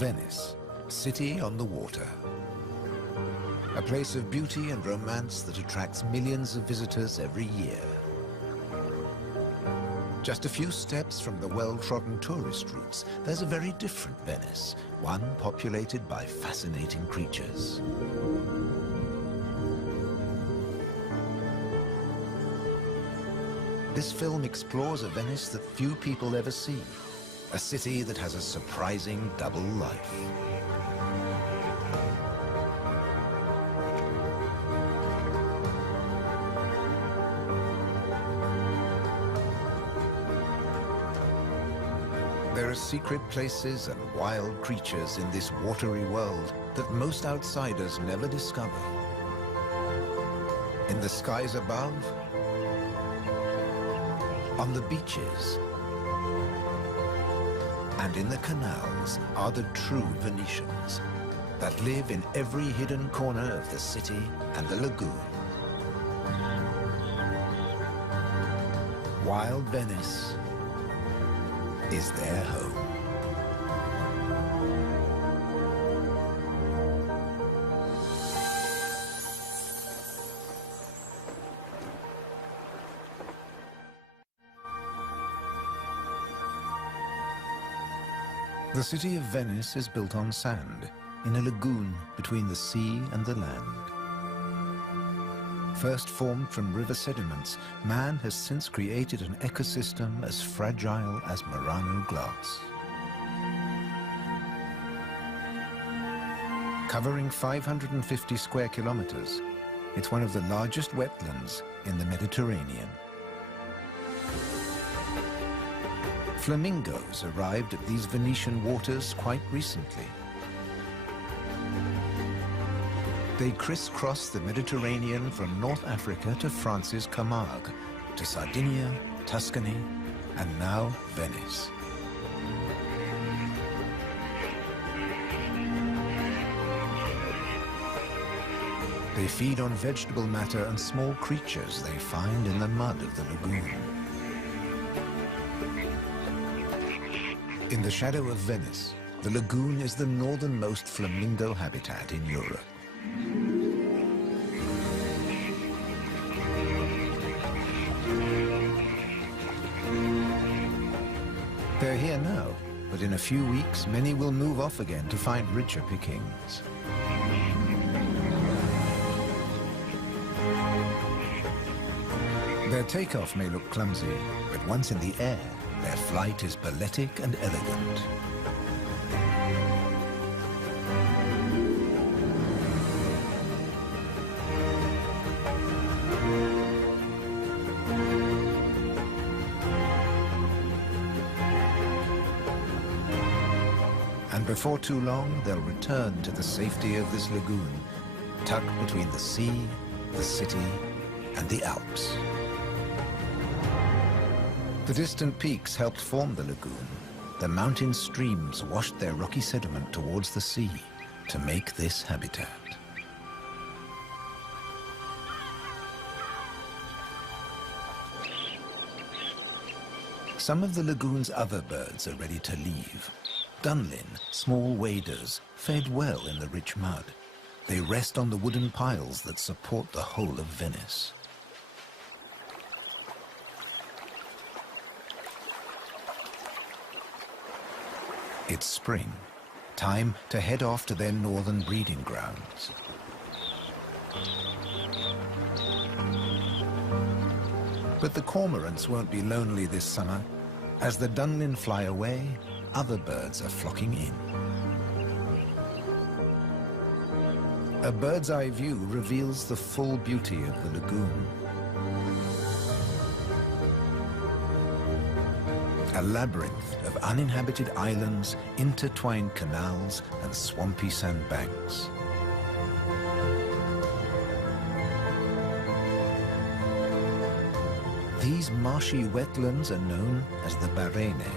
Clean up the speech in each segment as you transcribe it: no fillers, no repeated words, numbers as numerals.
Venice, city on the water. A place of beauty and romance that attracts millions of visitors every year. Just a few steps from the well-trodden tourist routes, there's a very different Venice, one populated by fascinating creatures. This film explores a Venice that few people ever see, a city that has a surprising double life. There are secret places and wild creatures in this watery world that most outsiders never discover. In the skies above, on the beaches, and in the canals are the true Venetians that live in every hidden corner of the city and the lagoon. Wild Venice is their home. The city of Venice is built on sand, in a lagoon between the sea and the land. First formed from river sediments, man has since created an ecosystem as fragile as Murano glass. Covering 550 square kilometers, it's one of the largest wetlands in the Mediterranean. Flamingos arrived at these Venetian waters quite recently. They crisscross the Mediterranean from North Africa to France's Camargue, to Sardinia, Tuscany, and now Venice. They feed on vegetable matter and small creatures they find in the mud of the lagoon. In the shadow of Venice, the lagoon is the northernmost flamingo habitat in Europe. They're here now, but in a few weeks, many will move off again to find richer pickings. Their takeoff may look clumsy, but once in the air, their flight is balletic and elegant. And before too long, they'll return to the safety of this lagoon, tucked between the sea, the city, and the Alps. The distant peaks helped form the lagoon. The mountain streams washed their rocky sediment towards the sea to make this habitat. Some of the lagoon's other birds are ready to leave. Dunlin, small waders, fed well in the rich mud. They rest on the wooden piles that support the whole of Venice. It's spring, time to head off to their northern breeding grounds. But the cormorants won't be lonely this summer. As the Dunlin fly away, other birds are flocking in. A bird's eye view reveals the full beauty of the lagoon. A labyrinth of uninhabited islands, intertwined canals, and swampy sandbanks. These marshy wetlands are known as the Barene.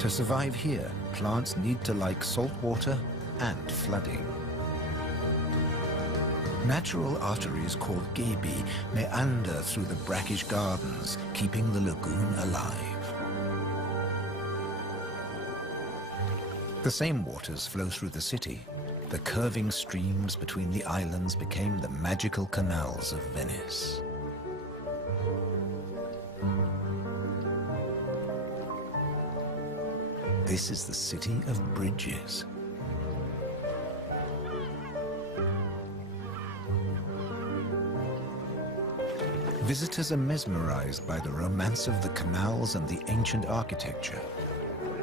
To survive here, plants need to like salt water and flooding. Natural arteries called gabi meander through the brackish gardens, keeping the lagoon alive. The same waters flow through the city. The curving streams between the islands became the magical canals of Venice. This is the city of bridges. Visitors are mesmerized by the romance of the canals and the ancient architecture,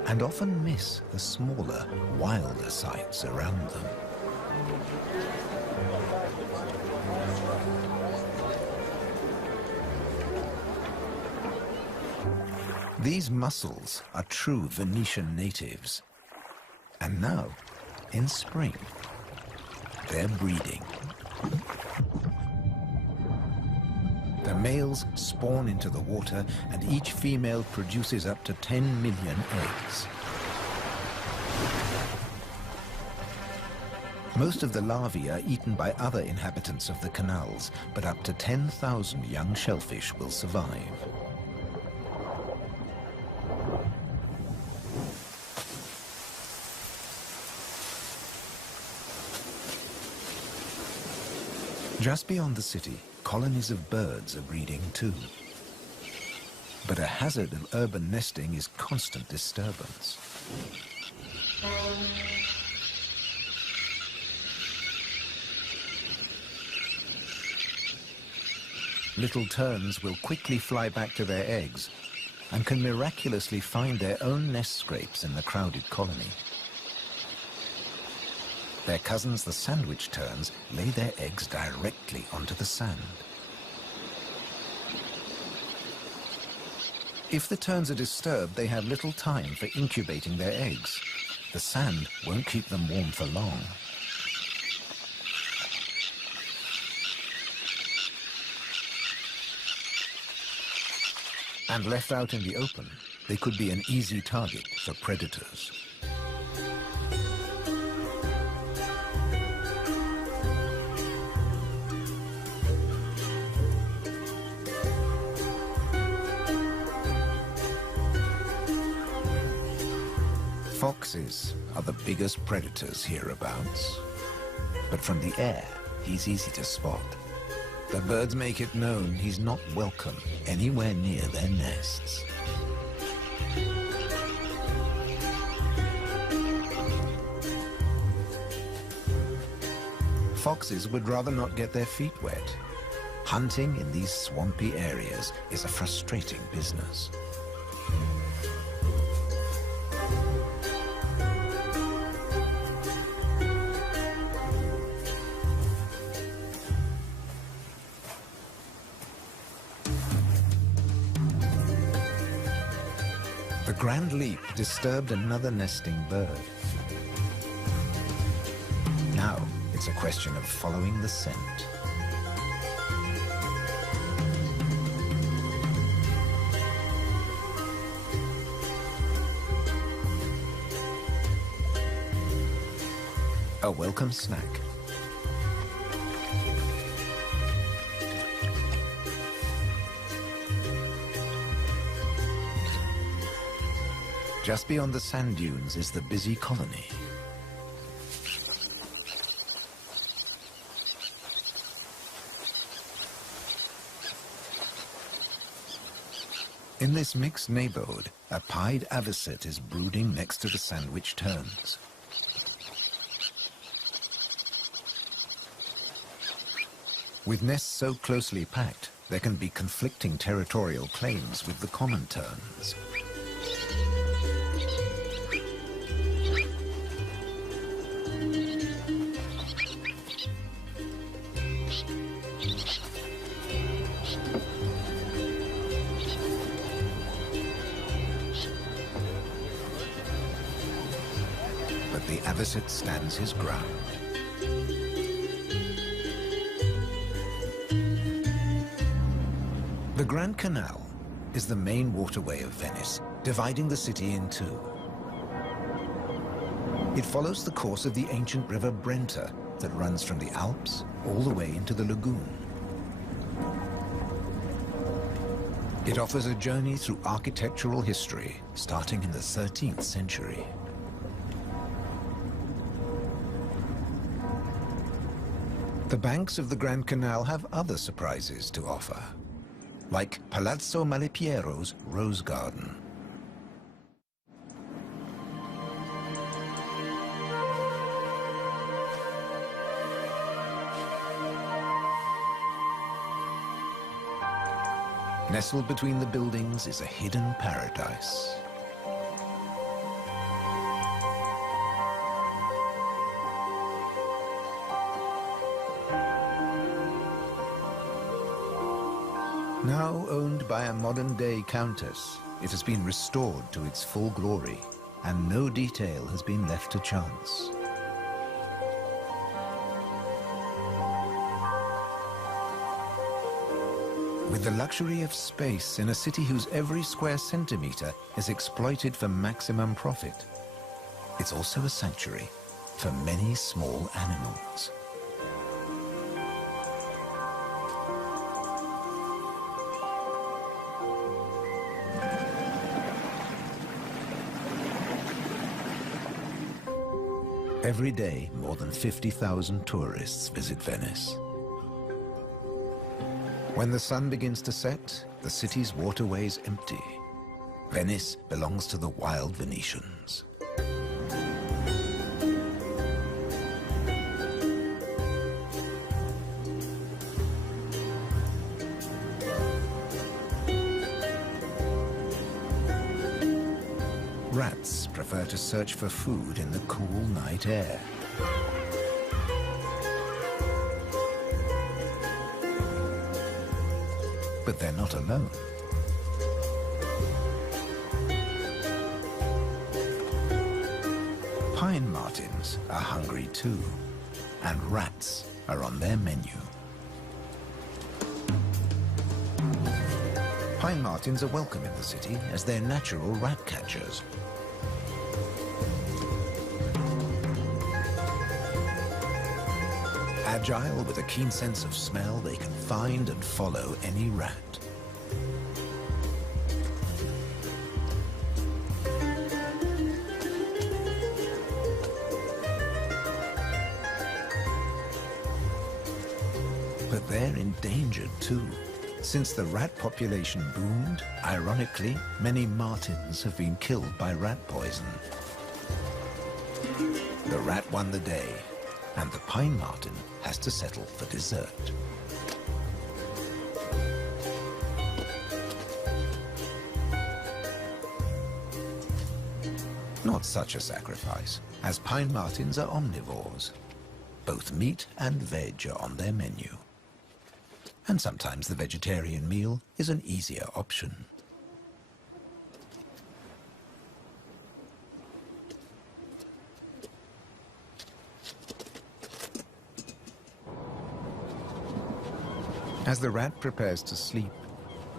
and often miss the smaller, wilder sights around them. These mussels are true Venetian natives. And now, in spring, they're breeding. The males spawn into the water, and each female produces up to 10 million eggs. Most of the larvae are eaten by other inhabitants of the canals, but up to 10,000 young shellfish will survive. Just beyond the city, colonies of birds are breeding too. But a hazard of urban nesting is constant disturbance. Little terns will quickly fly back to their eggs and can miraculously find their own nest scrapes in the crowded colony. Their cousins, the sandwich terns, lay their eggs directly onto the sand. If the terns are disturbed, they have little time for incubating their eggs. The sand won't keep them warm for long. And left out in the open, they could be an easy target for predators. Foxes are the biggest predators hereabouts. But from the air, he's easy to spot. The birds make it known he's not welcome anywhere near their nests. Foxes would rather not get their feet wet. Hunting in these swampy areas is a frustrating business. The grand leap disturbed another nesting bird. Now it's a question of following the scent. A welcome snack. Just beyond the sand dunes is the busy colony. In this mixed neighborhood, a pied avocet is brooding next to the sandwich terns. With nests so closely packed, there can be conflicting territorial claims with the common terns. But the avocet stands his ground. The Grand Canal is the main waterway of Venice, dividing the city in two. It follows the course of the ancient river Brenta that runs from the Alps all the way into the lagoon. It offers a journey through architectural history starting in the 13th century. The banks of the Grand Canal have other surprises to offer, like Palazzo Malipiero's Rose Garden. Nestled between the buildings is a hidden paradise. Now owned by a modern-day countess, it has been restored to its full glory, and no detail has been left to chance. With the luxury of space in a city whose every square centimeter is exploited for maximum profit, it's also a sanctuary for many small animals. Every day, more than 50,000 tourists visit Venice. When the sun begins to set, the city's waterways empty. Venice belongs to the wild Venetians. Rats prefer to search for food in the cool night air. But they're not alone. Pine martins are hungry too, and rats are on their menu. Pine martins are welcome in the city as they're natural rat catchers. Agile, with a keen sense of smell, they can find and follow any rat. But they're endangered too. Since the rat population boomed, ironically, many martins have been killed by rat poison. The rat won the day, and the pine marten has to settle for dessert. Not such a sacrifice, as pine martens are omnivores. Both meat and veg are on their menu. And sometimes the vegetarian meal is an easier option. As the rat prepares to sleep,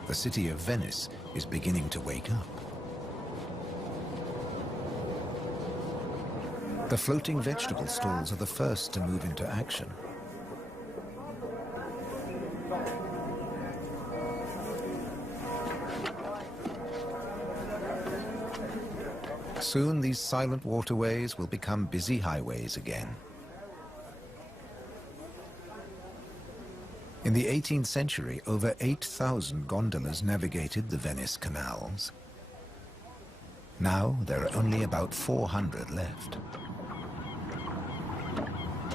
the city of Venice is beginning to wake up. The floating vegetable stalls are the first to move into action. Soon these silent waterways will become busy highways again. In the 18th century, over 8,000 gondolas navigated the Venice canals. Now there are only about 400 left.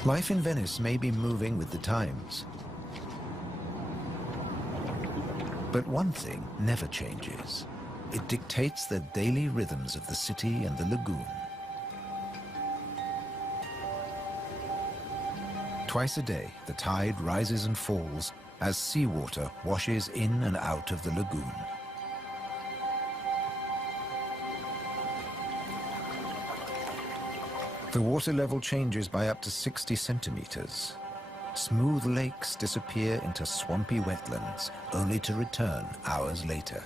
Life in Venice may be moving with the times. But one thing never changes. It dictates the daily rhythms of the city and the lagoon. Twice a day, the tide rises and falls as seawater washes in and out of the lagoon. The water level changes by up to 60 centimeters. Smooth lakes disappear into swampy wetlands, only to return hours later.